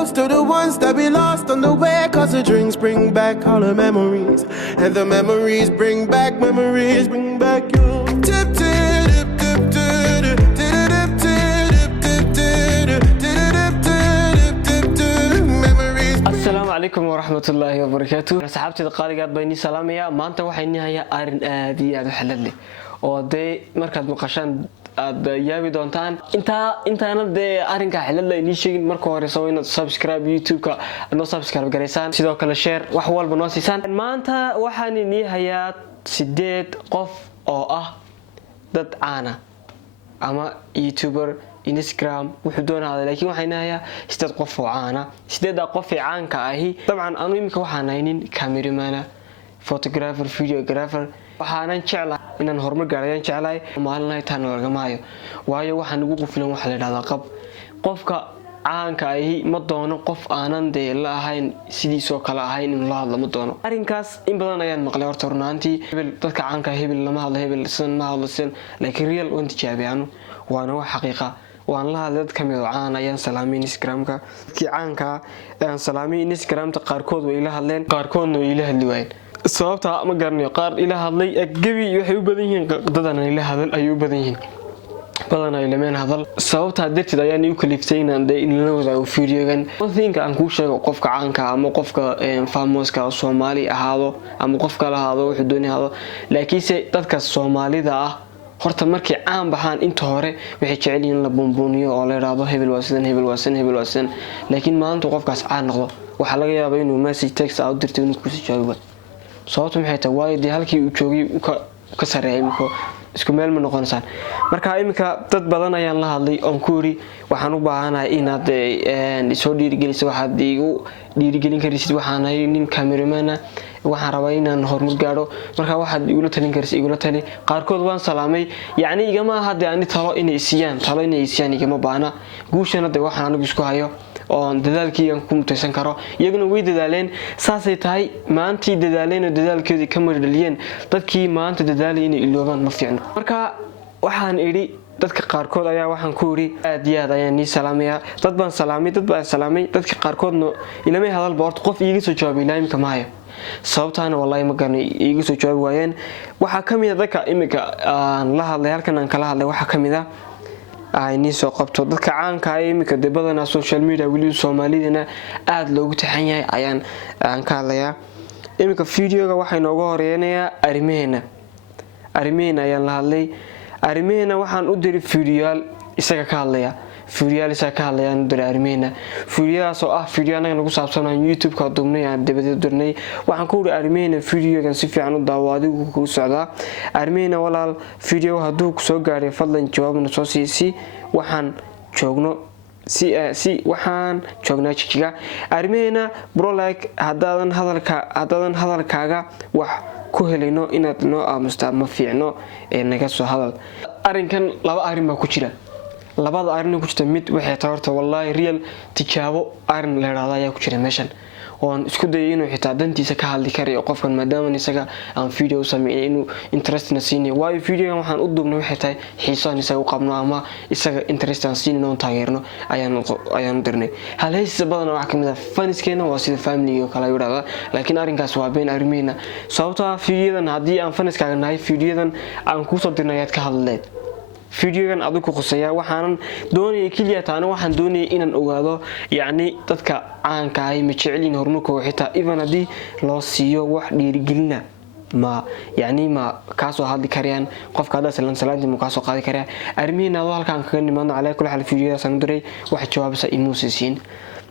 toast to the ones that we lost on the way, cause the drinks bring back all the memories, and the memories bring back you. Tip, tip, tip, tip, tip, tip, tip, memories. Assalamu alaikum wa rahmatullahi wa barakatuh. Asxaabtayda qaaligaad baan idin salaamayaa. Maanta waxaan hayaa arin aad iyo aad u xalad leh oo markaad maqashaan aad yaabi doontaan intaana arinka xalad la idin sheegin. marka hore soo inaad subscribe YouTube-ka adoo subscribe gareysaan, sidoo kale share wax walba noo siisaan. Maanta waxaan idin hayaa 8 qof oo ah dad caana ama YouTuber, Instagram wuxuu doonayaa, laakiin waxaan hayaa 8 qof oo caana. 8 qof ee caanka ahi dabcan anu imika waxaan haynin cameraman, photographer, videographer. waxaan jeclahay inaan horumar gaarayaan jeclahay maalinay taan wargamaayo, waayo waxaan ugu quflan waxa la yiraahdaa qab. qofka caanka ahi ma doono qof aanan la ahayn sidiisoo kala ahayn in la hadlo ma doono. arinkaas in badan ayaan maqlay horta runaantii. dadka caanka hebel lama hadlo, hebel san ma hadlo san, laakiin real waan tijaabiyaan waana wax xaqiiqa. waan la hadlay dad kamid oo caan ayaan salaamay Instagram-ka. dadkii caanka ayaan salaamay Instagram-ta, qaarkood way ila hadleen, qaarkoodna way ila hadli waayeen. sababta ma garanayo, qaar ila hadlay gabi waxay u badan yihiin dadan ila hadal ay u badan yihiin badan ay lameen hadal. sababta darteed ayaan u kaliftay inaan la wadaago video-gan. think aan ku sheego qofka caanka ama qofka famous-ka Soomaali ahaado ama qofka la ahaado wuxuu doonayaa, laakiin dadka Soomaalida ah horta markay caan baxaan inta hore waxay jecel yihiin la buunbuuniyo oo la yiraahdo hebel waa sidan, hebel waa sidan, hebel waa sidan. laakiin maanta qofkaas caan noqdo waxa laga yaabaa inuu message text u dirto inuu ku sii jawaabo. sababtu maxay tahay? waayo halkii uu joogay ka sareeyay isku meel ma noqonaysan. marka imika dad badan ayaan la hadlay oo ku yiri waxaan u baahanahay inaad soo dhiirigeliso, waxaad igu dhiirigelin karaysid. waxaan ahay nin cameraman, waxaan rabaa inaan horumar gaaro, marka waxaad igula talin karaysid igula tali. qaarkood waan salaamay, yacni igama hadda aan talo inay siiyaan igama baana. guushana waxaan anigu isku hayo oo dadaalkii aan ku mutaysan karo. iyaguna way dadaaleen, saasay tahay maantii dadaaleen oo dadaalkoodii ka maradhaliyeen. dadkii maanta dadaalay inay iloobaan ma fiicno. marka waxaan idhi dadka qaarkood ayaa waxaan ku yiri aad iyo aad ayaan salaamayaa. dad baan salaamay, dadka qaarkoodna ilamay hadal boort qof iiga soo jawaabay ilaamka maayo. sababtaana wallahi ma garanay iiga soo jawaabi waayeen. waxaa kamid dadka imika aan la hadlay, halkan aan kala hadlay, waxaa kamid ayni soo qabto dadka caanka ah imika badana social media wali Soomaalidana aad loogu taxan yahay ayaan ka hadlayaa. imika video-ga waxay nooga horeeyanayaa arimeena ayaan la hadlay. arimeena waxaan u diray video-yaal isaga ka hadlaya, u diray arimeena. video-daas oo ah video anaga nagu saabsan YouTube-ka duubnay aan dibadda dirnay. waxaan ku yiri arimeena video-gan si fiican u daawo, adigu ku socdaa. arimeena walaal video hadduu ku soo gaaray fadlan jawaabna soo siisi. waxaan joognaa jijiga. arimeena bro like hadaadan hadalkaaga wax ku helayno inaad noo aamusta ma fiicno ee naga soo hadal. arinkan laba arin baa ku jira. labada arin ku jirta mid waxay tahay horta wallahi real tijaabo arin la yiraahdo ayaa ku jira meeshan oo isku dayay inuu xitaa dantiisa ka hadli karayo qofkan maadaama isaga aan video sameeyay inuu interest na siinay. waayo video-gan waxaan u duubnay waxay tahay xiiso isaga u qabno ama isaga interest aan siinay oo taageerno ayaan dirnay. haleysa badan wax kamid ah faniskeena waa sida family oo kala yiraahdo, laakiin arinkaas waa been arimeena. sababtoo ah video-dan haddii aan faniskaaga nahay video-dan aan ku soo dirnay aad ka hadleed. video-gan adigu qosaya waxaan doonayay kaliya taana waxaan doonayay inaan ogaado yacni dadka caanka ah ma jecelin horumarkooda xitaa even haddii loo siiyo wax dhiirigelina ma kaasoo hadli karayaan. qofka hadda salaantii ma kaasoo qaadi karaya. arimeena halkaan kaga nimaadno calaa kulli xal video-daas aan diray wax jawaabisa imuusiin.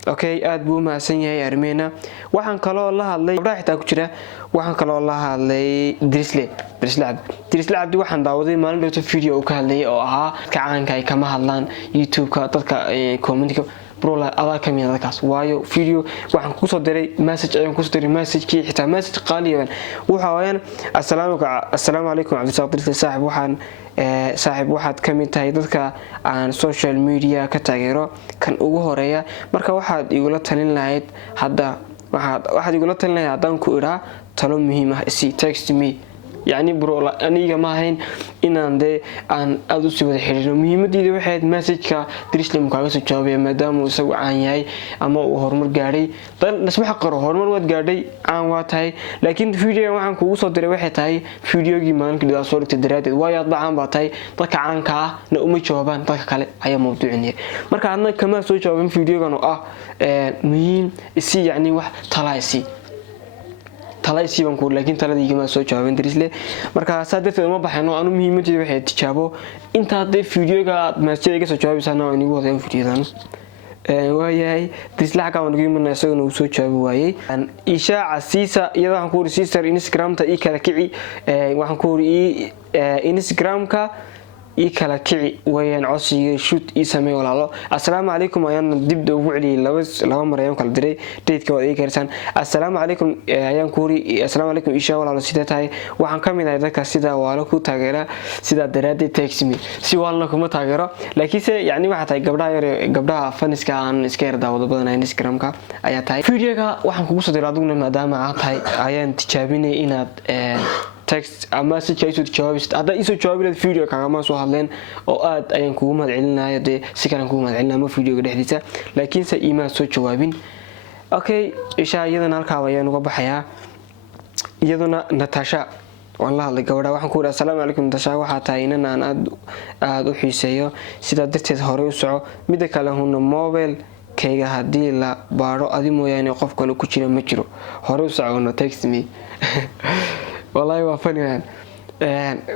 okay aad buu mahadsan yahay arimeena. waxaan kaloo la hadlay xitaa ku jira, waxaan kaloo la hadlay Drisle Cabdi. waxaan daawaday maalin dhowto video uu ka hadlayay oo ahaa dadka caanka ay kama hadlaan YouTube-ka, dadka comment-ka bro adaa kamid dadkaas. waayo video waxaan ku soo diray message-kii xitaa message qaaliyan waxa weeyaan assalaamu calaykum Cabdisaaq Drisle saaxiib waxaad kamid tahay dadka aan social media ka taageero kan ugu horeeya. marka waxaad igula talin lahayd haddaan ku iraa talo muhiim ah text me يعني برو aniga ma ahayn inaan de aan aad u sii wada xiriirno muhiimadeedu waxay ahayd message-ka Drislim kaaga soo jawaabay maadaama uu isagu caan yahay ama uu horumar gaadhay dan nasmax qaro horumar wad gaadhay caan waa tahay laakiin video waxaan kugu soo diray waxay tahay video-gii maalintii soo dhigtay daraadeed waayo aad caan baa tahay dadka caanka ah na uma jawaabaan dadka kale ayaa mawduucinaya marka adna kama soo jawaabin video-gan oo ah muhiim si yani wax talaaysi baan ku laakiin taladii ma soo jawaabin Drisle marka saadafta ma baxayno anu muhiimadeedu waxay tijaabo inta de video-ga message-ga soo jawaabisaana oo inigu wada video-dan waayahay Drisle xaqa waan ugu imanaa isagoo uu soo jawaabi waayay Isha Asiisa iyada waxaan ku sister Instagram-ta ii kala kici waxaan ku Instagram-ka ii kala kici wayaan codsiga shoot ii sameey walaalo assalaamu calaykum ayaan dib ugu celiyay laba mar ayaan kala diray date-ka wada ii karsan assalaamu calaykum ayaan ku assalaamu calaykum Isha walaalo sida tahay waxaan ka mid ahay dadka sida walaalo ku taageera sida daraadeed text me si walna kuma taageero laakiin se yani waxa tahay gabdhaha faniska aan iska yarda wada badan Instagram-ka ayaa tahay video-ga waxaan kugu soo diray adugna maadaama aan tahay ayaan tijaabinay inaad text ama message ay soo jawaabist hada isoo jawaabid video kaaga soo hadleen oo aad ayaan kugu mahadcelinayo de si kale kugu mahadcelinayo video-ga dhexdiisa laakiin se email soo jawaabin okay Isha iyadana halka ayaan uga baxayaa iyaduna Natasha wallahi gabadha waxaan ku assalaamu calaykum Natasha waxa tahay inaan aad u xiiseeyo sida darteed hore u soco mid kale huna mobile kayga hadii la baaro adi mooyaane qof kale ku jira ma jiro hore u socono text me wallahi waa faniyan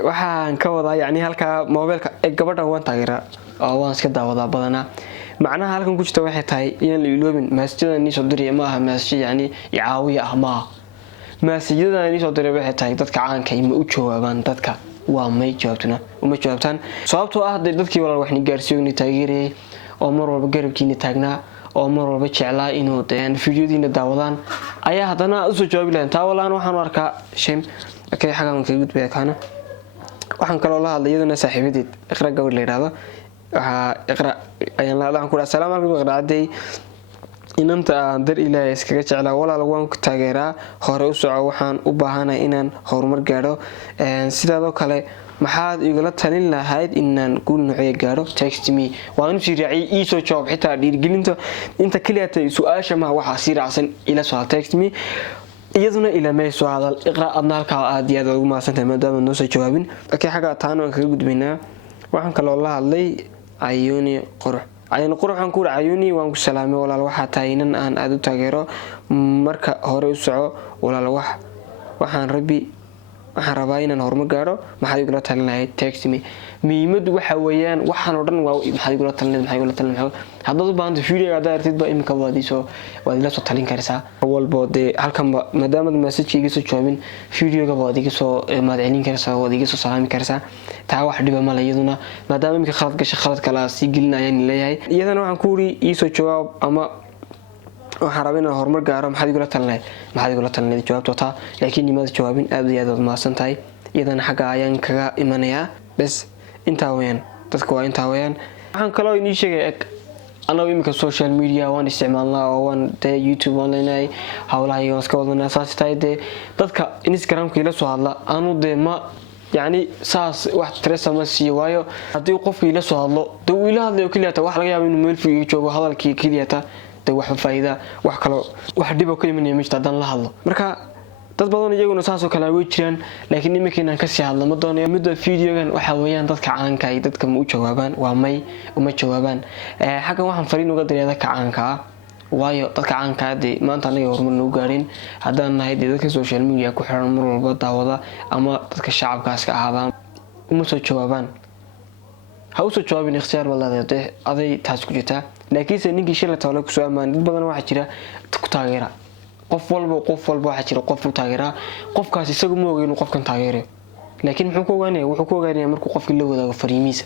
waxaan ka wadaa yani halka mobilka gabadha waan taageeraa oo waan iska daawadaa badana macnaha halkan ku jirta waxay tahay in la iloobin message-da ni soo diray ma aha message yani caawiya ah ma message-da ni soo diray waxay tahay dadka caanka ma u jawaabaan dadka waa may jawaabtuna uma jawaabtaan sababtoo ah dadkii walaal wax ni gaarsiiyay taageeray oo mar walba garabkiina taagnaa oo mar walba jeclaa inuu video-diina daawadaan ayaa hadana u soo jawaabi lahayn taa walaan waxaan arkaa shame okay xagan ka gudbay kana waxaan kale oo la hadlay iyadana saaxiibadeed iqra gabadh leeyahay iqra ayaan la hadlaan ku assalaamu calaykum iqraaday inanta dar ilaahay iskaga jeclaa walaal waan ku taageeraa hore u soco waxaan u baahanahay inaan horumar gaaro sidoo kale maxaad igala talin lahayd inaan guul nooc gaaro text me waan si raacay ii soo jawaab xitaa dhiirgelinta inta kaliya tay su'aasha ma waxa si raacsan ila soo text me iyaduna ila may soo hadal iqra adna halka aad iyo aad ugu maasantahay maadaama noo soo jawaabin okay xaga taano kaga gudbinaa waxaan kale oo la hadlay Ayuni qurxan ku Ayuni waan ku salaamay walaal waxa tahay inaan aad u taageero marka hore u soco walaal waxaan rabaa inaan horumar gaaro maxay igula talinahay text me muhiimadu waxa weeyaan waxaan oo dhan waa maxay igula talinahay hadda baan video-ga daartid ba imika waad ila soo talin karaysaa walbo de halkan maadaama message-iga soo jawaabin video-ga waad iga soo mahadcelin karaysaa waad iga soo salaami karaysaa taa wax dhiba ma layaduna maadaama imika khalad kala si gelinayaan leeyahay iyadana waxaan ku ii soo jawaab ama waxaan rabaa inaan horumar gaaro maxay igula talinayd jawaabta laakiin nimaad jawaabin aad iyo aad ma santahay iyadana xaga ayaan kaga imanayaa bas inta weeyaan dadka waa inta weeyaan waxaan kale oo inii sheegay anagu imika social media waan isticmaalnaa oo waan YouTube online hawlaha iska wadana saasitay dadka Instagram-ka ila soo hadla anu ma yani saas wax stress ma sii waayo hadii qofkii ila soo hadlo dad ila hadlayo kaliya wax laga yaabo inuu meel fiiga joogo hadalkii kaliya wax faa'iido wax kale wax dhib ah kaliya ma jirto dan la hadlo marka dad badan iyaguna saasoo kala way jiraan laakiin imikeenan ka sii hadlo ma doonayo mid video-gan waxa weeyaan dadka caanka ay dadka ma u jawaabaan waa may uma jawaabaan xagan waxaan fariin uga diray dadka caanka waayo dadka caanka maanta anaga horumar noo gaarin hadaan nahay dadka social media ku xiran mar walba daawada ama dadka shacabkaas ka ahaadaan uma soo jawaabaan ha u soo jawaabin ikhtiyaar walaalahay aday taas ku jirta laakiin ninkii shilay tawla ku soo amaan dad badan waxa jira ku taageera qof walba waxa jira qof u taageera qofkaas isagu ma ogeyn qofkan taageero laakiin wuxuu ku ogaanaya markuu qofkii la wadaago fariimiisa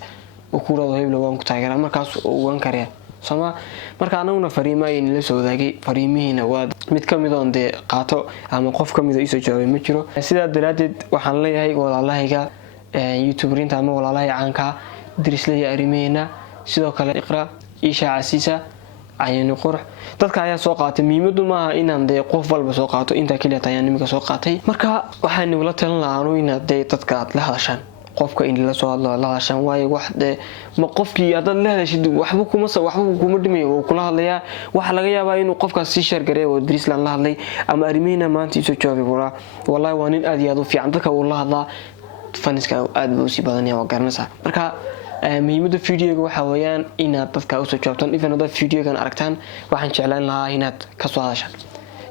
oo ku raado heblo waan ku taageera markaas uu waan kariya sama marka anaguna fariimayn la soo wadaagay fariimihiina waa mid kamid oo qaato ama qof kamid oo isoo jawaabay ma jiro sidaa daraadeed waxaan leeyahay walaalahayga YouTuberinta ama walaalahay caanka Drisle arimeena sidoo kale iqra Isha Asiisa ayaan qurux dadka ayaa soo qaatay miimadu maaha inaan de qof walba soo qaato inta kaliya ayaan nimika soo qaatay marka waxaan wala talan lahaa inaad de dadka aad la hadashaan qofka in la soo hadlo la hadashaan way wax de ma qofkii aad la hadashid waxba kuma dhimayo oo kula hadlaya waxa laga yaabaa inuu qofkaas si share gareeyo oo Driisland la hadlay ama arrimiina maanta isoo joobi wallahi waa nin aad iyo aad u fiican dadka uu la hadlaa faniska aad u si badan yahay garanaysa marka muhiimada videoga waxa weeyaan inaad dadka u soo joogtaan even hadda videogan aragtaan waxaan jeclaan lahaa inaad ka soo hadashaan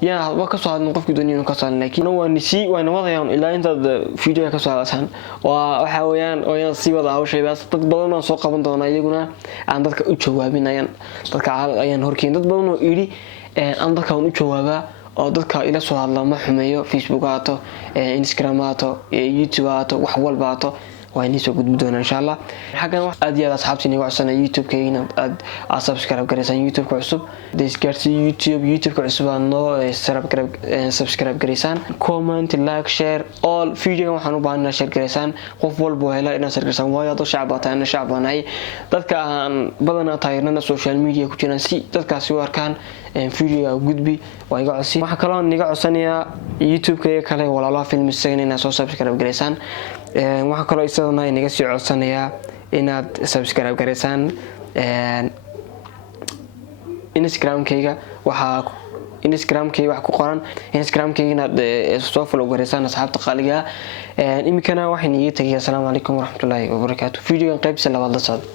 yaa waa ka soo hadlan qofkii doonayay ka soo hadlan laakiin waa wadayaan ilaa intaad videoga ka soo hadashaan waxa weeyaan oo inaan sii wada hawsheedaas dad badan oo soo qaban doona iyaguna aan dadka u jawaabinayaan dadka ayaan horkeen dad badan oo iri aan dadka u jawaabaa oo dadka ila soo hadla ma xumeeyo Facebook aato Instagram aato YouTube aato wax walba aato وإني سو قد بدون إن شاء الله حاجة واحد أدي أصحابي نيجوا عشان يوتيوب كينا سبسكرايب كريسان يوتيوب كعصب ديسكارتي يوتيوب كعصب إنه سبسكرايب كريسان كومنت لايك شير all فيديو وحنو بعنا شير كريسان قفول بوهلا إنا شير كريسان وايد شعبات أنا شعبنا أي ذاتك عن بدنا طايرنا السوشيال ميديا كتير سي ذاتك سوار كان فيديو جود بي ويجوا عسي ما حكلان نيجوا عشان يوتيوب كي كله ولا لا فيلم السجن إنا سبسكرايب كريسان waxa kale oo isagana inaga sii codsanaya inaad subscribe gareysaan Instagram-kayga wax ku qoran Instagram-kayga inaad soo follow gareysaan asxaabta qaaliga imikana waxaan iga tagay assalaamu calaykum waraxmatullaahi wabarakaatuh videogan qaybta labaad la socdo